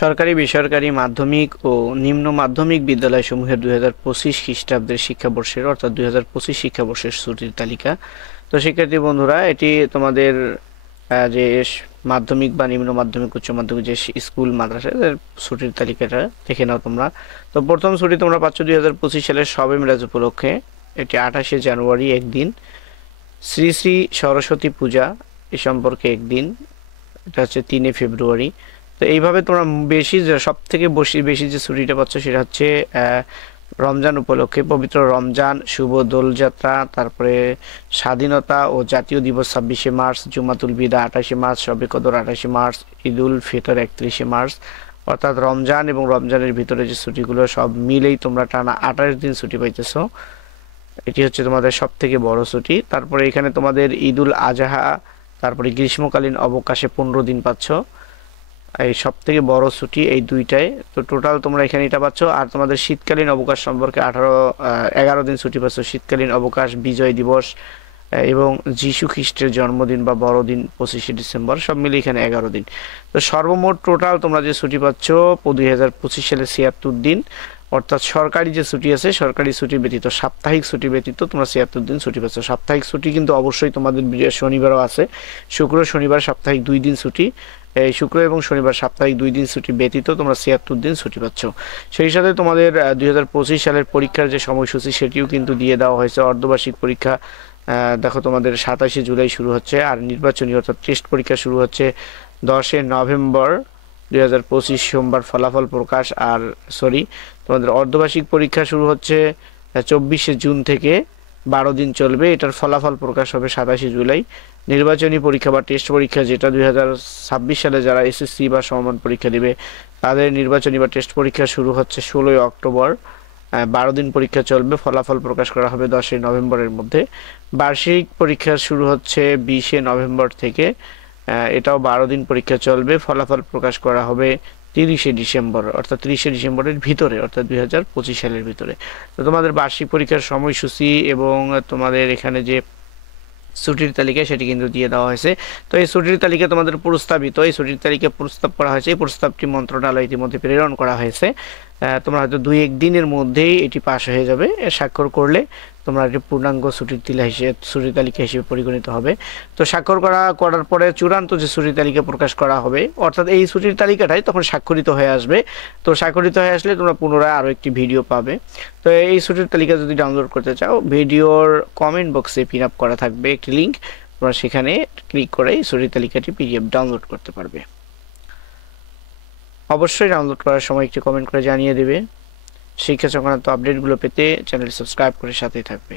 সরকারি বেসরকারি মাধ্যমিক ও নিম্ন মাধ্যমিক বিদ্যালয়সমূহের 2025 খ্রিস্টাব্দের শিক্ষাবর্ষের অর্থাৎ 2025 শিক্ষাবর্ষের ছুটির তালিকা। তো শিক্ষার্থী বন্ধুরা, এটি তোমাদের যে মাধ্যমিক বা নিম্ন মাধ্যমিক উচ্চ মাধ্যমিক যে স্কুল মাদ্রাসা ছুটির তালিকাটা দেখে নাও তোমরা। তো প্রথম ছুটি তোমরা পাচ্ছ 2025 সালের শবে মিলাদ উপলক্ষে। এটি 28শে জানুয়ারি একদিন, শ্রী শ্রী সরস্বতী পূজা এ সম্পর্কে একদিন, এটা হচ্ছে 3 ফেব্রুয়ারি। তো এইভাবে তোমরা সব থেকে বেশি যে ছুটিটা পাচ্ছ সেটা হচ্ছে রমজান উপলক্ষে, পবিত্র রমজান, শুভ দোলযাত্রা, তারপরে স্বাধীনতা ও জাতীয় দিবস 26শে মার্চ, জুমাতুল বিদা 28শে মার্চ, শবে কদর 28শে মার্চ, ঈদুল ফিতর 31শে মার্চ। অর্থাৎ রমজান এবং রমজানের ভিতরে যে ছুটিগুলো সব মিলেই তোমরা টানা 28 দিন ছুটি পাইতেছো। এটি হচ্ছে তোমাদের সব থেকে বড় ছুটি। তারপরে এখানে তোমাদের ঈদুল আজহা, তারপরে গ্রীষ্মকালীন অবকাশে 15 দিন পাচ্ছ। এই সব থেকে বড় ছুটি এই দুইটাই। তো টোটাল তোমরা এখানে এটা পাচ্ছ। আর তোমাদের শীতকালীন অবকাশ সম্পর্কে 11 দিন ছুটি পাচ্ছ। শীতকালীন অবকাশ, বিজয় দিবস এবং যীশু খ্রিস্টের জন্মদিন বা বড়দিন 25শে ডিসেম্বর, সব মিলে এখানে 11 দিন। তো সর্বমোট টোটাল তোমরা যে ছুটি পাচ্ছ 2025 সালে 76 দিন। অর্থাৎ সরকারি যে ছুটি আছে, সরকারি ছুটি ব্যতীত, সাপ্তাহিক ছুটি ব্যতীত তোমরা 76 দিন ছুটি পাচ্ছ। সাপ্তাহিক ছুটি কিন্তু অবশ্যই তোমাদের শনিবারও আছে, শুক্র শনিবার সাপ্তাহিক 2 দিন ছুটি। এই শুক্র এবং শনিবার সাপ্তাহিক 2 দিন ছুটি ব্যতীত তোমরা 76 দিন ছুটি পাচ্ছ। সেই সাথে তোমাদের 2025 সালের পরীক্ষার যে সময়সূচি সেটিও কিন্তু দিয়ে দেওয়া হয়েছে। অর্ধবার্ষিক পরীক্ষা দেখো তোমাদের 27শে জুলাই শুরু হচ্ছে, আর নির্বাচনী অর্থাৎ টেস্ট পরীক্ষা শুরু হচ্ছে 10শে নভেম্বর 2025 সোমবার ফলাফল প্রকাশ। আর তোমাদের অর্ধবার্ষিক পরীক্ষা শুরু হচ্ছে 24শে জুন থেকে 12 দিন চলবে, এটার ফলাফল প্রকাশ হবে 27শে জুলাই। নির্বাচনী পরীক্ষা বা টেস্ট পরীক্ষা, যেটা 2026 সালে যারা এসএসসি বা সমমান পরীক্ষা দিবে তাদের নির্বাচনী বা টেস্ট পরীক্ষা শুরু হচ্ছে 16 অক্টোবর। 12 দিন পরীক্ষা চলবে, ফলাফল প্রকাশ করা হবে 10 নভেম্বরের মধ্যে। বার্ষিক পরীক্ষা শুরু হচ্ছে 20 নভেম্বর থেকে, এটাও 12 দিন পরীক্ষা চলবে, ফলাফল প্রকাশ করা হবে 30 ডিসেম্বর, অর্থাৎ 30 ডিসেম্বরের ভিতরে, অর্থাৎ 2025 সালের ভিতরে। তো তোমাদের বার্ষিক পরীক্ষার সময়সূচি এবং তোমাদের এখানে যে ছুটির তালিকা সেটি কিন্তু দিয়ে দেওয়া হয়েছে। তো এই ছুটির তালিকা তোমাদের প্রস্তাবিত, এই ছুটির তালিকা প্রস্তাব করা হয়েছে, এই প্রস্তাবটি মন্ত্রণালয় ইতিমধ্যে প্রেরণ করা হয়েছে। তোমরা হয়তো 2-1 দিনের মধ্যেই এটি পাস হয়ে যাবে। স্বাক্ষর করলে তোমরা এটি পূর্ণাঙ্গ ছুটির তালিকা হিসেবে পরিগণিত হবে। তো স্বাক্ষর করার পরে চূড়ান্ত যে ছুটির তালিকা প্রকাশ করা হবে, অর্থাৎ এই ছুটির তালিকাটাই তখন স্বাক্ষরিত হয়ে আসবে। তো স্বাক্ষরিত হয়ে আসলে তোমরা পুনরায় আরও একটি ভিডিও পাবে। তো এই ছুটির তালিকা যদি ডাউনলোড করতে চাও, ভিডিওর কমেন্ট বক্সে পিন আপ করা থাকবে একটি লিঙ্ক, তোমরা সেখানে ক্লিক করে এই ছুটির তালিকাটি পিডিএফ ডাউনলোড করতে পারবে। অবশ্যই ডাউনলোড করার সময় একটি কমেন্ট করে জানিয়ে দেবে। শিক্ষা সংক্রান্ত আপডেটগুলো পেতে চ্যানেল সাবস্ক্রাইব করে সাথেই থাকবে।